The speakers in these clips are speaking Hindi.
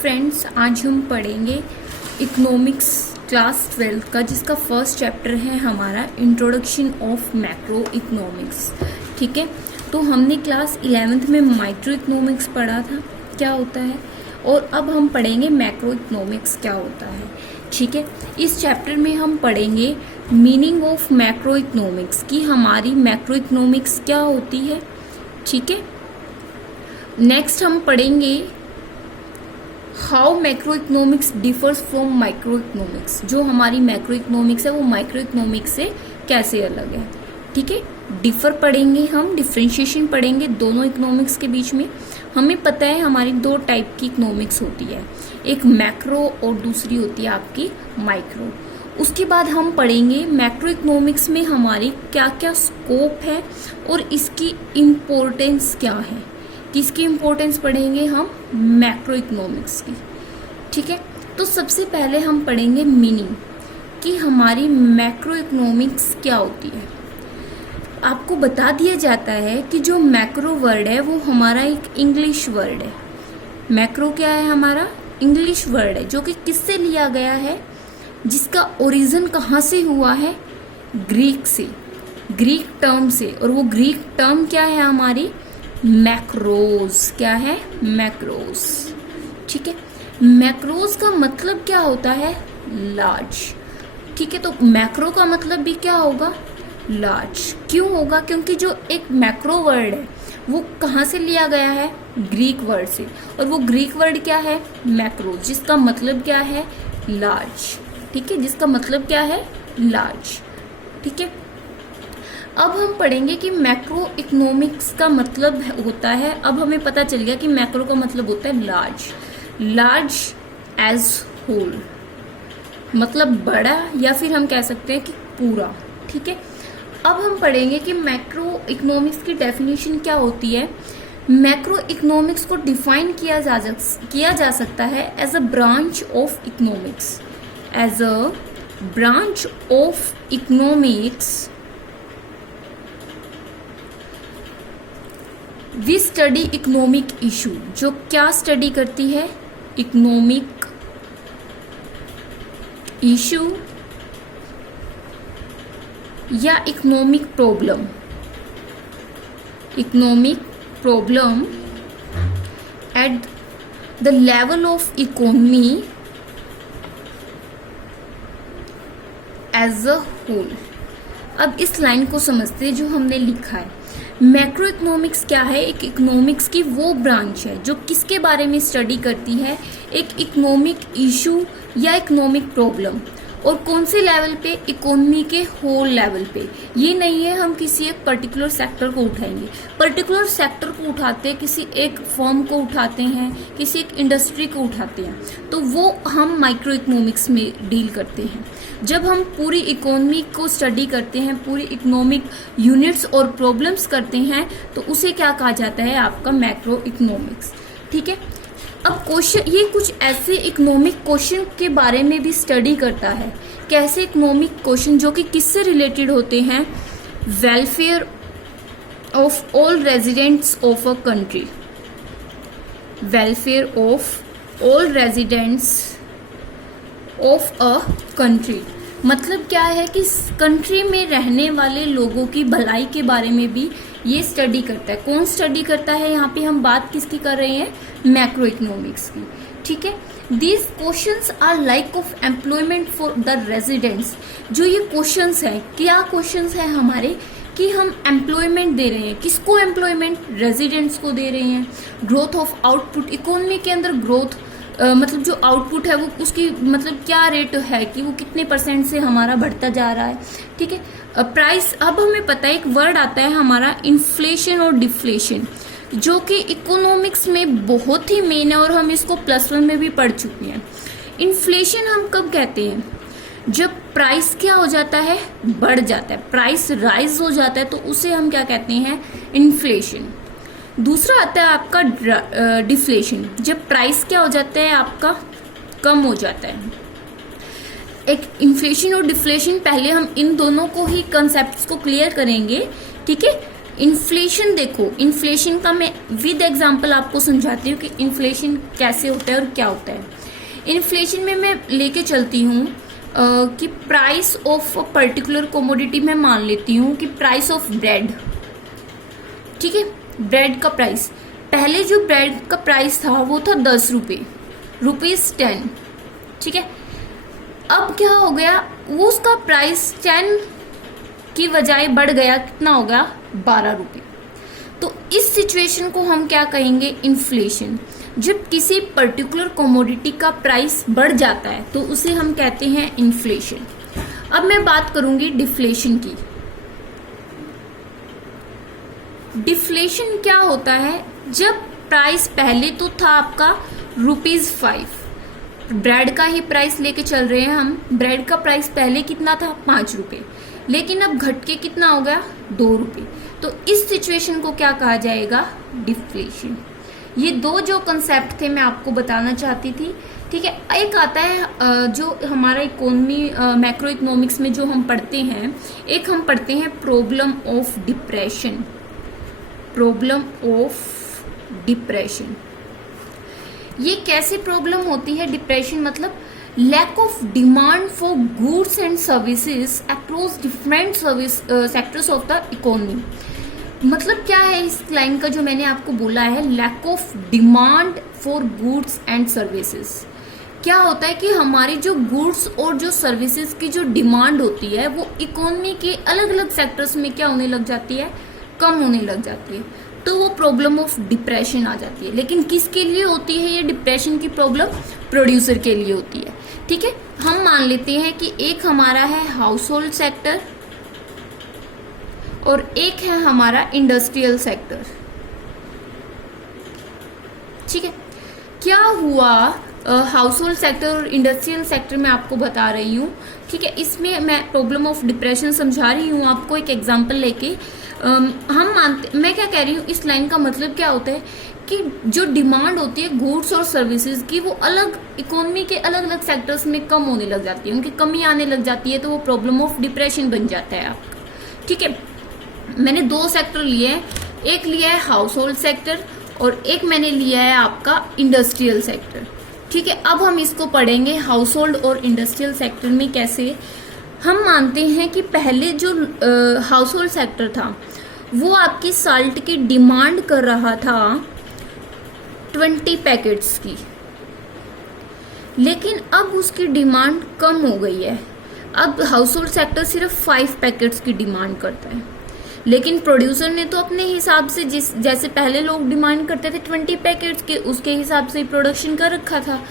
फ्रेंड्स, आज हम पढ़ेंगे इकोनॉमिक्स क्लास 12 का, जिसका फर्स्ट चैप्टर है हमारा इंट्रोडक्शन ऑफ मैक्रो इकोनॉमिक्स। ठीक है, तो हमने क्लास 11th में माइक्रो इकोनॉमिक्स पढ़ा था क्या होता है, और अब हम पढ़ेंगे मैक्रो इकोनॉमिक्स क्या होता है। ठीक है, इस चैप्टर में हम पढ़ेंगे मीनिंग ऑफ मैक्रो इकोनॉमिक्स, कि हमारी मैक्रो इकोनॉमिक्स क्या होती है। ठीक है, नेक्स्ट हम पढ़ेंगे how macro economics differs from micro economics, जो हमारी मैक्रो इकोनॉमिक्स है वो माइक्रो इकोनॉमिक्स से कैसे अलग है। ठीक है, डिफर पढ़ेंगे, हम डिफरेंशिएशन पढ़ेंगे दोनों इकोनॉमिक्स के बीच में। हमें पता है हमारी दो टाइप की इकोनॉमिक्स होती है, एक मैक्रो और दूसरी होती है आपकी माइक्रो। उसके बाद हम पढ़ेंगे मैक्रो इकोनॉमिक्स में हमारी क्या क्या स्कोप है और इसकी इम्पोर्टेंस क्या है। किसकी इम्पोर्टेंस पढ़ेंगे हम? मैक्रो इकोनॉमिक्स की। ठीक है, तो सबसे पहले हम पढ़ेंगे मीनिंग, कि हमारी मैक्रो इकोनॉमिक्स क्या होती है। आपको बता दिया जाता है कि जो मैक्रो वर्ड है वो हमारा एक इंग्लिश वर्ड है। मैक्रो क्या है? हमारा इंग्लिश वर्ड है, जो कि किससे लिया गया है, जिसका ओरिजिन कहाँ से हुआ है? ग्रीक से, ग्रीक टर्म से। और वो ग्रीक टर्म क्या है? हमारी मैक्रोज। क्या है? मैक्रोज। ठीक है, मैक्रोज का मतलब क्या होता है? लार्ज। ठीक है, तो मैक्रो का मतलब भी क्या होगा? लार्ज। क्यों होगा? क्योंकि जो एक मैक्रो वर्ड है वो कहाँ से लिया गया है? ग्रीक वर्ड से, और वो ग्रीक वर्ड क्या है? मैक्रोज, जिसका मतलब क्या है? लार्ज। ठीक है, जिसका मतलब क्या है? लार्ज। ठीक है, अब हम पढ़ेंगे कि मैक्रो इकोनॉमिक्स का मतलब होता है, अब हमें पता चल गया कि मैक्रो का मतलब होता है लार्ज। लार्ज एज होल, मतलब बड़ा, या फिर हम कह सकते हैं कि पूरा। ठीक है, अब हम पढ़ेंगे कि मैक्रो इकोनॉमिक्स की डेफिनेशन क्या होती है। मैक्रो इकोनॉमिक्स को डिफाइन किया जा सकता है as a branch of economics. As a branch of economics we study economic issue, जो क्या स्टडी करती है? इकोनॉमिक इशू या economic problem. Economic problem at the level of economy as a whole. अब इस लाइन को समझते हैं जो हमने लिखा है। मैक्रो इकोनॉमिक्स क्या है? एक इकोनॉमिक्स की वो ब्रांच है जो किसके बारे में स्टडी करती है? एक इकोनॉमिक इशू या इकोनॉमिक प्रॉब्लम। और कौन से लेवल पे? इकोनॉमी के होल लेवल पे। ये नहीं है हम किसी एक पर्टिकुलर सेक्टर को उठाएंगे। पर्टिकुलर सेक्टर को उठाते हैं, किसी एक फर्म को उठाते हैं, किसी एक इंडस्ट्री को उठाते हैं, तो वो हम माइक्रो इकोनॉमिक्स में डील करते हैं। जब हम पूरी इकोनॉमी को स्टडी करते हैं, पूरी इकोनॉमिक यूनिट्स और प्रॉब्लम्स करते हैं, तो उसे क्या कहा जाता है? आपका मैक्रो इकोनॉमिक्स। ठीक है, अब क्वेश्चन, ये कुछ ऐसे इकोनॉमिक क्वेश्चन के बारे में भी स्टडी करता है। कैसे इकोनॉमिक क्वेश्चन? जो कि किससे रिलेटेड होते हैं? Welfare of all residents of a country. Welfare of all residents of a country, मतलब क्या है कि कंट्री में रहने वाले लोगों की भलाई के बारे में भी ये स्टडी करता है। कौन स्टडी करता है? यहाँ पे हम बात किसकी कर रहे हैं? मैक्रो इकोनॉमिक्स की। ठीक है, these questions are like of employment for the residents. जो ये क्वेश्चंस है, क्या क्वेश्चंस है हमारे, कि हम एम्प्लॉयमेंट दे रहे हैं। किसको एम्प्लॉयमेंट? रेजिडेंट्स को दे रहे हैं। ग्रोथ ऑफ आउटपुट, इकोनॉमी के अंदर ग्रोथ, मतलब जो आउटपुट है वो उसकी मतलब क्या रेट है, कि वो कितने % से हमारा बढ़ता जा रहा है। ठीक है, प्राइस, अब हमें पता है एक वर्ड आता है हमारा इन्फ्लेशन और डिफ्लेशन, जो कि इकोनॉमिक्स में बहुत ही मेन है और हम इसको +1 में भी पढ़ चुके हैं। इन्फ्लेशन हम कब कहते हैं? जब प्राइस क्या हो जाता है? बढ़ जाता है, प्राइस राइज हो जाता है, तो उसे हम क्या कहते हैं? इन्फ्लेशन। दूसरा आता है आपका डिफ्लेशन, जब प्राइस क्या हो जाता है? आपका कम हो जाता है। एक इन्फ्लेशन और डिफ्लेशन, पहले हम इन दोनों को ही कंसेप्ट्स को क्लियर करेंगे। ठीक है, इन्फ्लेशन देखो, इन्फ्लेशन का मैं विद एग्जांपल आपको समझाती हूँ कि इन्फ्लेशन कैसे होता है और क्या होता है। इन्फ्लेशन में मैं लेके चलती हूँ कि price of a particular commodity में मान लेती हूँ कि प्राइस ऑफ ब्रेड, ठीक है, ब्रेड का प्राइस, पहले जो ब्रेड का प्राइस था वो था 10 रुपये, ₹10, ठीक है। अब क्या हो गया, वो उसका प्राइस 10 की बजाय बढ़ गया, कितना हो गया, 12 रुपये। तो इस सिचुएशन को हम क्या कहेंगे, इन्फ्लेशन। जब किसी पर्टिकुलर कमोडिटी का प्राइस बढ़ जाता है तो उसे हम कहते हैं इन्फ्लेशन। अब मैं बात करूंगी डिफ्लेशन की। डिफ्लेशन क्या होता है, जब प्राइस पहले तो था आपका ₹5, ब्रेड का ही प्राइस लेके चल रहे हैं हम, ब्रेड का प्राइस पहले कितना था, 5 रुपये, लेकिन अब घट के कितना हो गया, 2 रुपये। तो इस सिचुएशन को क्या कहा जाएगा, डिफ्लेशन। ये दो जो कंसेप्ट थे मैं आपको बताना चाहती थी, ठीक है। एक आता है जो हमारा इकोनॉमी मैक्रो इकोनॉमिक्स में जो हम पढ़ते हैं, एक हम पढ़ते हैं problem of depression. Problem of depression, ये कैसे प्रॉब्लम होती है, डिप्रेशन मतलब lack of demand for goods and services across different service sectors of the economy. मतलब क्या है इस लाइन का जो मैंने आपको बोला है, lack of demand for goods and services. क्या होता है कि हमारी जो गुड्स और जो सर्विसेज की जो डिमांड होती है वो इकोनॉमी के अलग अलग सेक्टर्स में क्या होने लग जाती है, कम होने लग जाती है, तो वो प्रॉब्लम ऑफ डिप्रेशन आ जाती है। लेकिन किसके लिए होती है ये डिप्रेशन की प्रॉब्लम, प्रोड्यूसर के लिए होती है, ठीक है। हम मान लेते हैं कि एक हमारा है हाउस होल्ड सेक्टर और एक है हमारा इंडस्ट्रियल सेक्टर, ठीक है। क्या हुआ, हाउस होल्ड सेक्टर और इंडस्ट्रियल सेक्टर में आपको बता रही हूँ, ठीक है। इसमें मैं प्रॉब्लम ऑफ डिप्रेशन समझा रही हूँ आपको एक एग्जांपल लेके। हम मानते, मैं क्या कह रही हूँ, इस लाइन का मतलब क्या होता है कि जो डिमांड होती है गुड्स और सर्विसेज की वो अलग इकोनॉमी के अलग अलग सेक्टर्स में कम होने लग जाती है, उनकी कमी आने लग जाती है, तो वो प्रॉब्लम ऑफ डिप्रेशन बन जाता है आपका, ठीक है। मैंने दो सेक्टर लिए हैं, एक लिया है हाउस होल्ड सेक्टर और एक मैंने लिया है आपका इंडस्ट्रियल सेक्टर, ठीक है। अब हम इसको पढ़ेंगे हाउस होल्ड और इंडस्ट्रियल सेक्टर में कैसे। हम मानते हैं कि पहले जो हाउस होल्ड सेक्टर था वो आपकी साल्ट की डिमांड कर रहा था 20 पैकेट्स की, लेकिन अब उसकी डिमांड कम हो गई है। अब हाउस होल्ड सेक्टर सिर्फ 5 पैकेट्स की डिमांड करता है, लेकिन प्रोड्यूसर ने तो अपने हिसाब से जैसे पहले लोग डिमांड करते थे 20 पैकेट्स के, उसके हिसाब से प्रोडक्शन कर रखा था।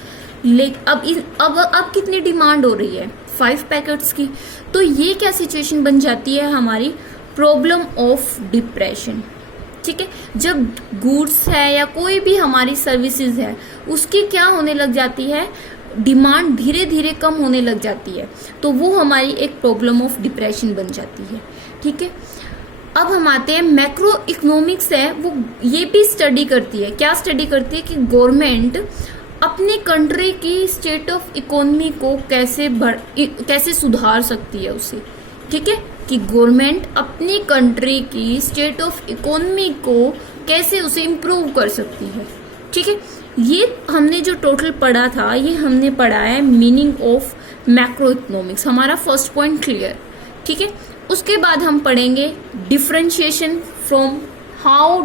लेकिन अब कितनी डिमांड हो रही है, 5 पैकेट्स की। तो ये क्या सिचुएशन बन जाती है हमारी, प्रॉब्लम ऑफ डिप्रेशन, ठीक है। जब गुड्स है या कोई भी हमारी सर्विसेज है उसकी क्या होने लग जाती है, डिमांड धीरे धीरे कम होने लग जाती है, तो वो हमारी एक प्रॉब्लम ऑफ डिप्रेशन बन जाती है, ठीक है। अब हम आते हैं, मैक्रो इकोनॉमिक्स है वो ये भी स्टडी करती है, क्या स्टडी करती है कि गवर्नमेंट अपने कंट्री की स्टेट ऑफ इकोनॉमी को कैसे सुधार सकती है उसे, ठीक है, कि गवर्नमेंट अपनी कंट्री की स्टेट ऑफ इकोनॉमी को कैसे उसे इम्प्रूव कर सकती है, ठीक है। ये हमने जो टोटल पढ़ा था ये हमने पढ़ा है मीनिंग ऑफ मैक्रो इकोनॉमिक्स, हमारा फर्स्ट पॉइंट क्लियर, ठीक है। उसके बाद हम पढ़ेंगे differentiation from how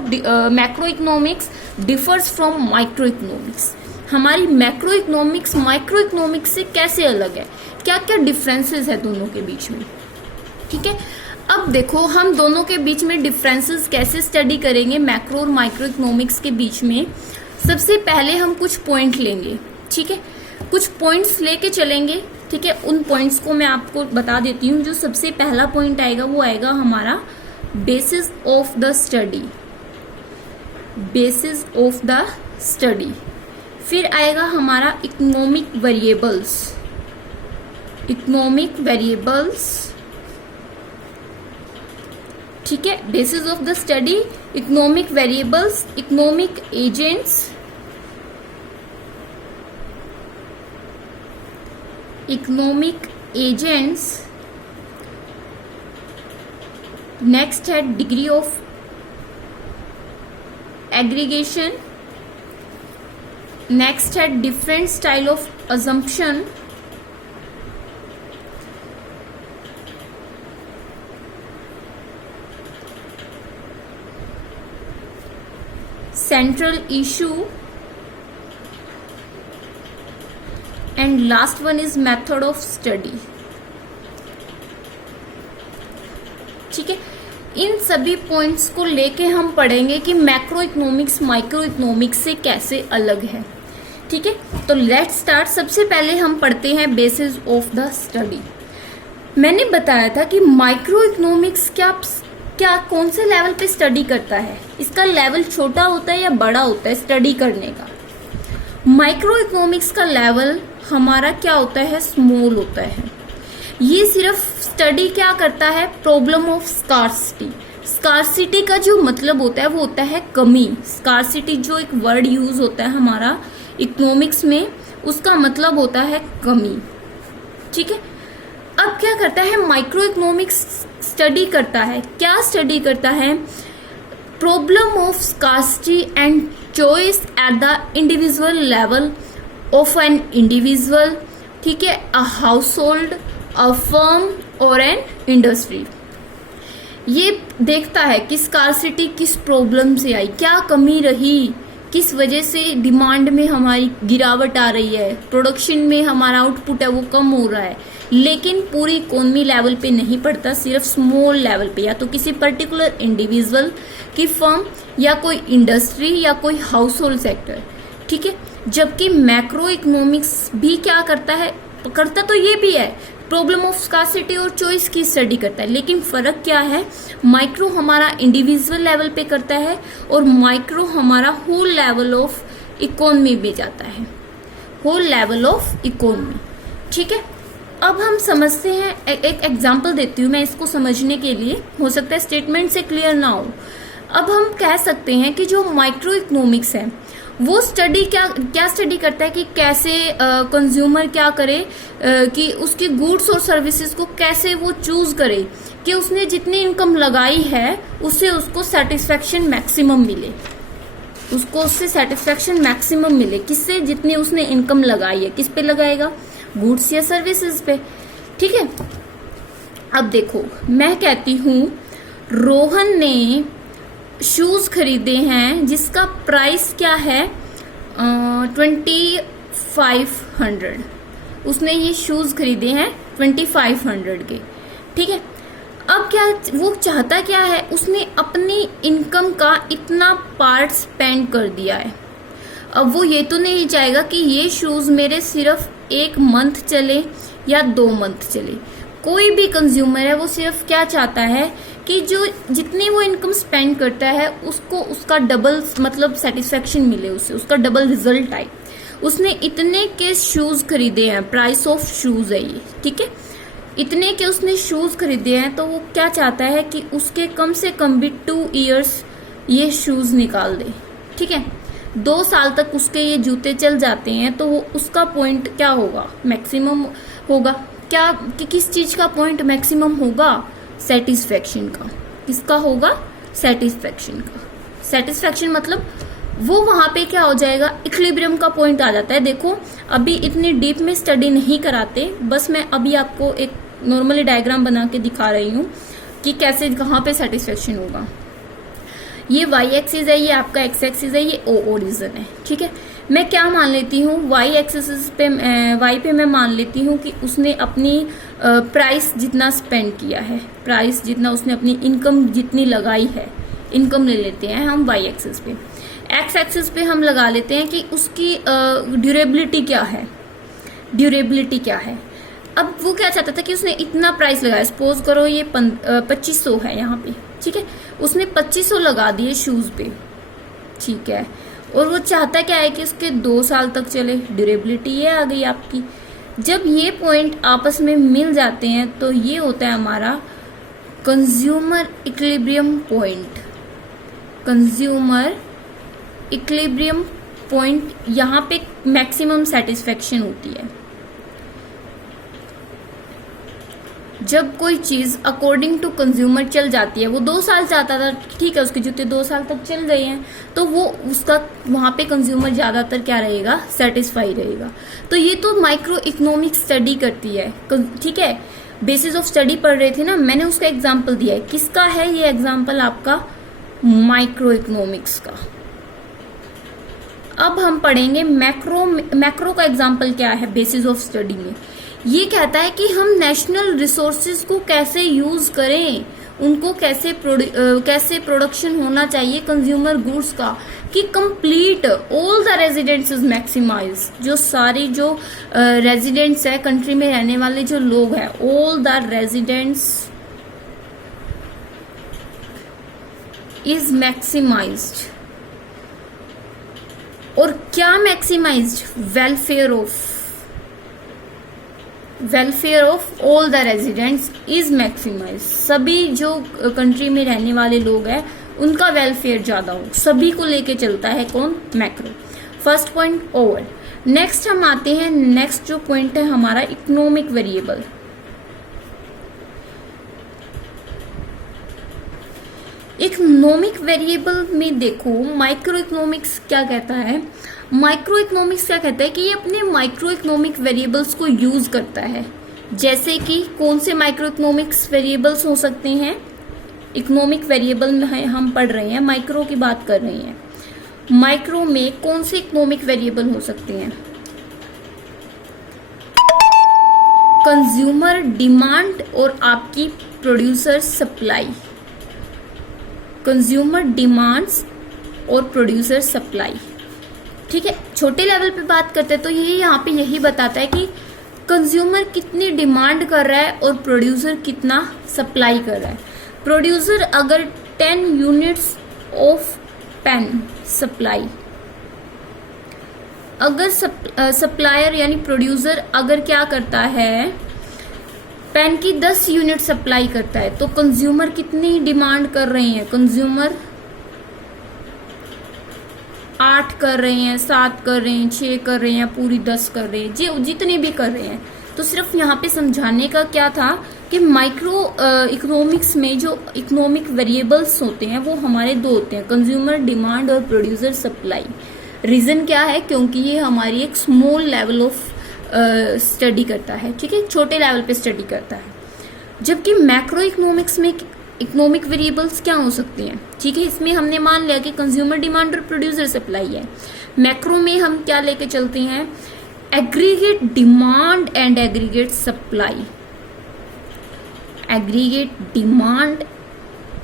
macro economics differs from micro economics. हमारी मैक्रो इकोनॉमिक्स माइक्रो इकोनॉमिक्स से कैसे अलग है, क्या क्या डिफरेंसेस है दोनों के बीच में, ठीक है। अब देखो हम दोनों के बीच में डिफरेंसेस कैसे स्टडी करेंगे मैक्रो और माइक्रो इकोनॉमिक्स के बीच में। सबसे पहले हम कुछ पॉइंट लेंगे, ठीक है, कुछ पॉइंट्स लेके चलेंगे, ठीक है। उन पॉइंट्स को मैं आपको बता देती हूँ। जो सबसे पहला पॉइंट आएगा वो आएगा हमारा basis of the study, basis of the study. फिर आएगा हमारा इकोनॉमिक वेरिएबल्स, इकोनॉमिक वेरिएबल्स, ठीक है, basis of the study, economic variables, economic agents, economic agents, next है डिग्री ऑफ एग्रीगेशन, नेक्स्ट है different style of assumption, central issue, and last one is method of study. ठीक है, इन सभी पॉइंट्स को लेके हम पढ़ेंगे कि मैक्रो इकोनॉमिक्स माइक्रो इकोनॉमिक्स से कैसे अलग है। ठीक है, तो लेट्स स्टार्ट। सबसे पहले हम पढ़ते हैं बेसिस ऑफ द स्टडी। मैंने बताया था कि माइक्रो इकोनॉमिक्स क्या कौन से लेवल पे स्टडी करता है, इसका लेवल छोटा होता है या बड़ा होता है स्टडी करने का। माइक्रो इकोनॉमिक्स का लेवल हमारा क्या होता है, स्मॉल होता है। ये सिर्फ स्टडी क्या करता है, प्रॉब्लम ऑफ स्कार्सिटी। स्कार्सिटी का जो मतलब होता है वो होता है कमी। स्कार्सिटी जो एक वर्ड यूज होता है हमारा इकोनॉमिक्स में, उसका मतलब होता है कमी। ठीक है, अब क्या करता है माइक्रो इकोनॉमिक्स, स्टडी करता है, क्या स्टडी करता है, problem of scarcity and choice at the individual level of an individual, ठीक है, a house hold, a firm और एन इंडस्ट्री। ये देखता है कि स्कार्सिटी किस प्रॉब्लम से आई, क्या कमी रही, किस वजह से डिमांड में हमारी गिरावट आ रही है, प्रोडक्शन में हमारा आउटपुट है वो कम हो रहा है। लेकिन पूरी इकोनॉमी लेवल पे नहीं पड़ता, सिर्फ स्मॉल लेवल पे, या तो किसी पर्टिकुलर इंडिविजुअल की फर्म या कोई इंडस्ट्री या कोई हाउस होल्ड सेक्टर। ठीक है, जबकि मैक्रो इकोनॉमिक्स भी क्या करता है, करता तो ये भी है, प्रॉब्लम ऑफ स्कार्सिटी और चॉइस की स्टडी करता है। लेकिन फर्क क्या है, माइक्रो हमारा इंडिविजुअल लेवल पे करता है और माइक्रो हमारा होल लेवल ऑफ इकोनॉमी में जाता है, होल लेवल ऑफ इकोनॉमी। ठीक है, अब हम समझते हैं, एक एग्जांपल देती हूँ मैं इसको समझने के लिए, हो सकता है स्टेटमेंट से क्लियर ना हो। अब हम कह सकते हैं कि जो माइक्रो इकोनॉमिक्स है वो स्टडी क्या स्टडी करता है कि कैसे कंज्यूमर क्या करे, कि उसकी गुड्स और सर्विसेज को कैसे वो चूज करे कि उसने जितनी इनकम लगाई है उससे उसको सेटिस्फेक्शन मैक्सिमम मिले, उससे सेटिस्फेक्शन मैक्सिमम मिले, किससे, जितनी उसने इनकम लगाई है। किस पे लगाएगा, गुड्स या सर्विसेज पे। ठीक है, अब देखो मैं कहती हूँ रोहन ने शूज खरीदे हैं जिसका प्राइस क्या है 2500। उसने ये शूज खरीदे हैं 2500 के। ठीक है, अब क्या वो चाहता क्या है, उसने अपनी इनकम का इतना पार्ट स्पेंड कर दिया है। अब वो ये तो नहीं चाहेगा कि ये शूज मेरे सिर्फ 1 मंथ चले या 2 मंथ चले। कोई भी कंज्यूमर है वो सिर्फ क्या चाहता है कि जो जितनी वो इनकम स्पेंड करता है उसको उसका डबल मतलब सेटिस्फेक्शन मिले, उससे उसका डबल रिजल्ट आए। उसने इतने के शूज खरीदे हैं, प्राइस ऑफ शूज है ये। ठीक है, इतने के उसने शूज खरीदे हैं तो वो क्या चाहता है कि उसके कम से कम भी 2 इयर्स ये शूज निकाल दे। ठीक है, 2 साल तक उसके ये जूते चल जाते हैं तो वो उसका पॉइंट क्या होगा, मैक्सिमम होगा। क्या कि किस चीज का पॉइंट मैक्सिमम होगा, सेटिस्फेक्शन का। किसका होगा, सेटिस्फेक्शन का। सेटिस्फेक्शन मतलब वो वहां पे क्या हो जाएगा, इक्विलिब्रियम का पॉइंट आ जाता है। देखो अभी इतनी डीप में स्टडी नहीं कराते, बस मैं अभी आपको एक नॉर्मली डायग्राम बना के दिखा रही हूँ कि कैसे कहाँ पे सेटिस्फेक्शन होगा। ये y एक्सिस है, ये आपका x एक्सिस है, ये o ओरिजिन है। ठीक है, मैं क्या मान लेती हूँ, y एक्सिस पे y पे मैं मान लेती हूँ कि उसने अपनी प्राइस जितना स्पेंड किया है, प्राइस जितना उसने अपनी इनकम जितनी लगाई है, इनकम ले लेते हैं हम y एक्सिस पे। x एक्सिस पे हम लगा लेते हैं कि उसकी ड्यूरेबिलिटी क्या है, ड्यूरेबिलिटी क्या है। अब वो क्या चाहता था कि उसने इतना प्राइस लगाया, सपोज करो ये 2500 है यहाँ पे। ठीक है, उसने 2500 लगा दिए शूज पे। ठीक है, और वो चाहता क्या है कि उसके 2 साल तक चले, ड्यूरेबिलिटी ये आ गई आपकी। जब ये पॉइंट आपस में मिल जाते हैं तो ये होता है हमारा consumer equilibrium point. Consumer equilibrium point, यहाँ पे मैक्सिमम सेटिस्फेक्शन होती है। जब कोई चीज अकॉर्डिंग टू कंज्यूमर चल जाती है, वो 2 साल चाहता था, ठीक है, उसके जूते 2 साल तक चल गए हैं, तो वो उसका वहां पे कंज्यूमर ज्यादातर क्या रहेगा, सेटिस्फाई रहेगा। तो ये तो माइक्रो इकोनॉमिक स्टडी करती है, ठीक है। बेसिस ऑफ स्टडी पढ़ रहे थे ना, मैंने उसका एग्जाम्पल दिया है। किसका है ये एग्जाम्पल? आपका माइक्रो इकोनॉमिक्स का। अब हम पढ़ेंगे मैक्रो। मैक्रो का एग्जाम्पल क्या है बेसिस ऑफ स्टडी में? ये कहता है कि हम नेशनल रिसोर्सेज को कैसे यूज करें, उनको कैसे प्रोडक्शन होना चाहिए कंज्यूमर गुड्स का, कि complete all the residents is maximize. जो सारी जो रेजिडेंट्स है, कंट्री में रहने वाले जो लोग हैं, all the residents is maximized. और क्या maximized? Welfare of all the residents is maximize. सभी जो कंट्री में रहने वाले लोग हैं उनका वेलफेयर ज्यादा हो, सभी को लेके चलता है कौन? Macro. First point over. Next हम आते हैं, नेक्स्ट जो पॉइंट है हमारा इकोनॉमिक वेरिएबल। इकोनॉमिक वेरिएबल में देखो माइक्रो इकोनॉमिक्स क्या कहता है। माइक्रो इकोनॉमिक्स क्या कहता है कि ये अपने माइक्रो इकोनॉमिक वेरिएबल्स को यूज करता है। जैसे कि कौन से माइक्रो इकोनॉमिक्स वेरिएबल्स हो सकते हैं? इकोनॉमिक वेरिएबल में हम पढ़ रहे हैं, माइक्रो की बात कर रहे हैं। माइक्रो में कौन से इकोनॉमिक वेरिएबल हो सकते हैं? कंज्यूमर डिमांड और आपकी प्रोड्यूसर सप्लाई। कंज्यूमर डिमांड्स और प्रोड्यूसर सप्लाई, ठीक है। छोटे लेवल पे बात करते हैं तो ये यहाँ पे यही बताता है कि कंज्यूमर कितनी डिमांड कर रहा है और प्रोड्यूसर कितना सप्लाई कर रहा है। प्रोड्यूसर अगर 10 यूनिट्स ऑफ पेन सप्लाई, अगर सप्लायर यानी प्रोड्यूसर अगर क्या करता है, पेन की 10 यूनिट सप्लाई करता है, तो कंज्यूमर कितनी डिमांड कर रहे हैं? कंज्यूमर 8 कर रहे हैं, 7 कर रहे हैं, 6 कर रहे हैं, पूरी 10 कर रहे हैं, जी जितने भी कर रहे हैं। तो सिर्फ यहाँ पे समझाने का क्या था कि माइक्रो इकोनॉमिक्स में जो इकोनॉमिक वेरिएबल्स होते हैं वो हमारे 2 होते हैं, कंज्यूमर डिमांड और प्रोड्यूसर सप्लाई। रीजन क्या है? क्योंकि ये हमारी एक स्मॉल लेवल ऑफ स्टडी करता है, ठीक है, छोटे लेवल पे स्टडी करता है। जबकि मैक्रो इकोनॉमिक्स में इकोनॉमिक वेरिएबल्स क्या हो सकते हैं, ठीक है। इसमें हमने मान लिया कि कंज्यूमर डिमांड और प्रोड्यूसर सप्लाई है। मैक्रो में हम क्या लेके चलते हैं? Aggregate demand and aggregate supply. Aggregate demand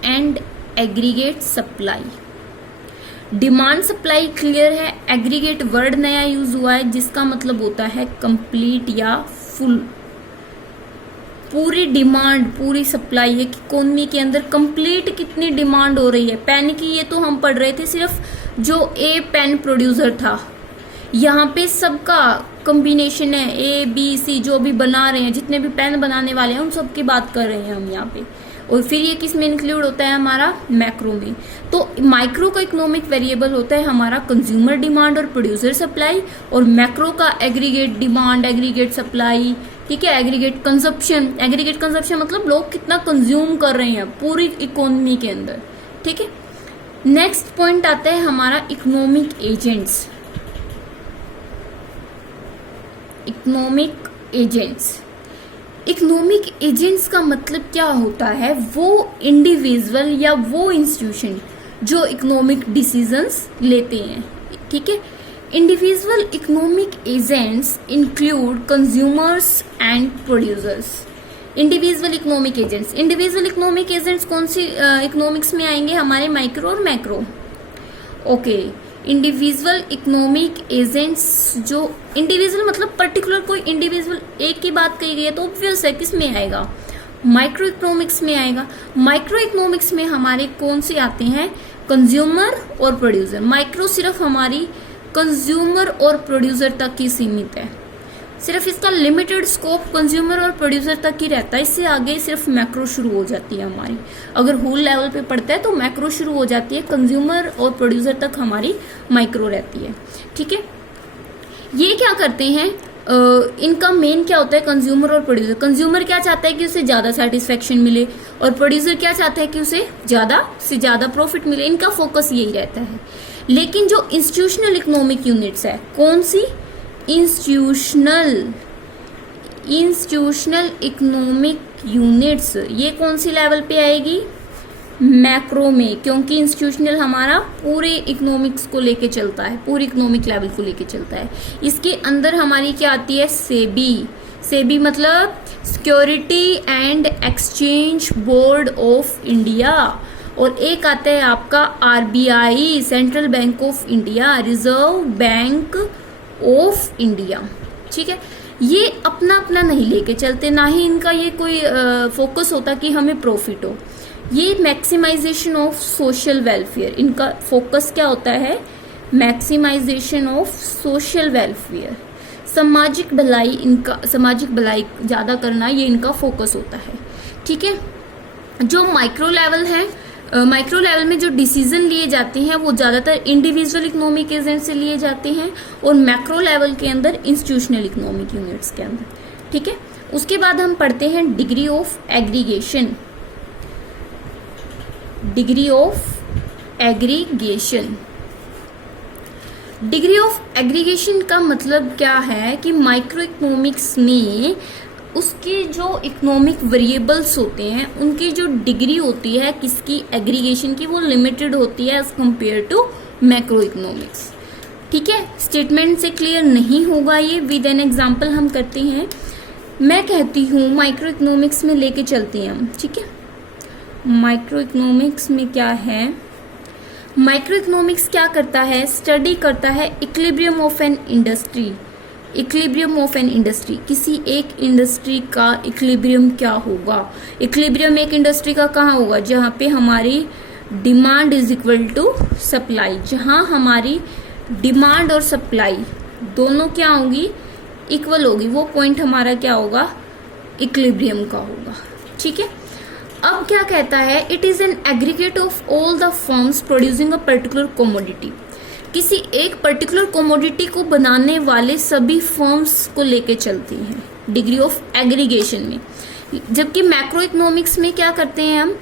and aggregate supply. Demand supply clear है। एग्रीगेट वर्ड नया यूज हुआ है जिसका मतलब होता है कंप्लीट या फुल। पूरी डिमांड, पूरी सप्लाई है कि इकोनॉमी के अंदर कंप्लीट कितनी डिमांड हो रही है। पेन की ये तो हम पढ़ रहे थे सिर्फ जो ए पेन प्रोड्यूसर था, यहाँ पे सबका कॉम्बिनेशन है, ए बी सी जो भी बना रहे हैं, जितने भी पेन बनाने वाले हैं उन सब की बात कर रहे हैं हम यहाँ पे। और फिर ये किस में इंक्लूड होता है? हमारा मैक्रो में। तो माइक्रो का इकोनॉमिक वेरिएबल होता है हमारा कंज्यूमर डिमांड और प्रोड्यूसर सप्लाई, और मैक्रो का एग्रीगेट डिमांड, एग्रीगेट सप्लाई, ठीक है, एग्रीगेट कंजप्शन। एग्रीगेट कंजप्शन मतलब लोग कितना कंज्यूम कर रहे हैं पूरी इकोनॉमी के अंदर, ठीक है। नेक्स्ट पॉइंट आता है हमारा economic agents. Economic agents, economic agents का मतलब क्या होता है? वो इंडिविजुअल या वो इंस्टीट्यूशन जो इकोनॉमिक डिसीजंस लेते हैं, ठीक है। Individual economic agents include consumers and producers. Individual economic agents, individual economic agents कौन सी इकोनॉमिक्स में आएंगे? हमारे माइक्रो और macro. Okay, individual economic agents, जो इंडिविजुअल मतलब पर्टिकुलर कोई इंडिविजुअल एक की बात कही गई है तो ऑब्वियस है किस में आएगा? माइक्रो इकोनॉमिक्स में आएगा। माइक्रो इकोनॉमिक्स में हमारे कौन से आते हैं? कंज्यूमर और प्रोड्यूसर। माइक्रो सिर्फ हमारी कंज्यूमर और प्रोड्यूसर तक ही सीमित है, सिर्फ इसका लिमिटेड स्कोप कंज्यूमर और प्रोड्यूसर तक ही रहता है। इससे आगे सिर्फ मैक्रो शुरू हो जाती है हमारी। अगर होल लेवल पे पढ़ता है तो मैक्रो शुरू हो जाती है, कंज्यूमर और प्रोड्यूसर तक हमारी माइक्रो रहती है, ठीक है। ये क्या करते हैं? इनका मेन क्या होता है, कंज्यूमर और प्रोड्यूसर। कंज्यूमर क्या चाहता है कि उसे ज्यादा सेटिस्फेक्शन मिले, और प्रोड्यूसर क्या चाहता है कि उसे ज्यादा से ज्यादा प्रॉफिट मिले। इनका फोकस यही रहता है। लेकिन जो इंस्टीट्यूशनल इकोनॉमिक यूनिट्स है, कौन सी, इंस्टीट्यूशनल इकोनॉमिक यूनिट्स, ये कौन सी लेवल पे आएगी, मैक्रो में, क्योंकि इंस्टीट्यूशनल हमारा पूरे इकोनॉमिक्स को लेके चलता है, पूरे इकोनॉमिक लेवल को लेके चलता है। इसके अंदर हमारी क्या आती है, सेबी मतलब security and exchange board of India, और एक आता है आपका RBI, central bank of India, reserve bank of India. ठीक है, ये अपना अपना नहीं लेके चलते, ना ही इनका ये कोई फोकस होता कि हमें प्रॉफिट हो। ये मैक्सिमाइजेशन ऑफ सोशल वेलफेयर, इनका फोकस क्या होता है, मैक्सिमाइजेशन ऑफ सोशल वेलफेयर, सामाजिक भलाई, इनका सामाजिक भलाई ज्यादा करना, ये इनका फोकस होता है। ठीक है, जो माइक्रो लेवल है, माइक्रो लेवल में जो डिसीजन लिए जाते हैं वो ज्यादातर इंडिविजुअल इकोनॉमिक एजेंट से लिए जाते हैं, और मैक्रो लेवल के अंदर इंस्टीट्यूशनल इकोनॉमिक यूनिट्स के अंदर। ठीक है, उसके बाद हम पढ़ते हैं degree of aggregation. Degree of aggregation, degree of aggregation का मतलब क्या है कि माइक्रो इकोनॉमिक्स में उसके जो इकोनॉमिक वेरिएबल्स होते हैं उनकी जो डिग्री होती है किसकी, एग्रीगेशन की, वो लिमिटेड होती है as compare to macroeconomics. ठीक है, स्टेटमेंट से क्लियर नहीं होगा ये, विद एन एग्जांपल हम करते हैं। मैं कहती हूँ माइक्रो इकोनॉमिक्स में लेके चलते हैं हम। ठीक है, माइक्रो इकोनॉमिक्स में क्या है, माइक्रो इकोनॉमिक्स क्या करता है, स्टडी करता है equilibrium of an industry. Equilibrium of an industry, किसी एक इंडस्ट्री का इक्विलिब्रियम क्या होगा। इक्विलिब्रियम एक इंडस्ट्री का कहाँ होगा, जहाँ पे हमारी demand is equal to supply, जहाँ हमारी डिमांड और सप्लाई दोनों क्या होगी, इक्वल होगी, वो पॉइंट हमारा क्या होगा, इक्विलिब्रियम का होगा। ठीक है, अब क्या कहता है, it is an aggregate of all the firms producing a particular commodity. किसी एक पर्टिकुलर कमोडिटी को बनाने वाले सभी फर्म्स को लेके चलती हैं डिग्री ऑफ एग्रीगेशन में। जबकि मैक्रो इकोनॉमिक्स में क्या करते हैं हम,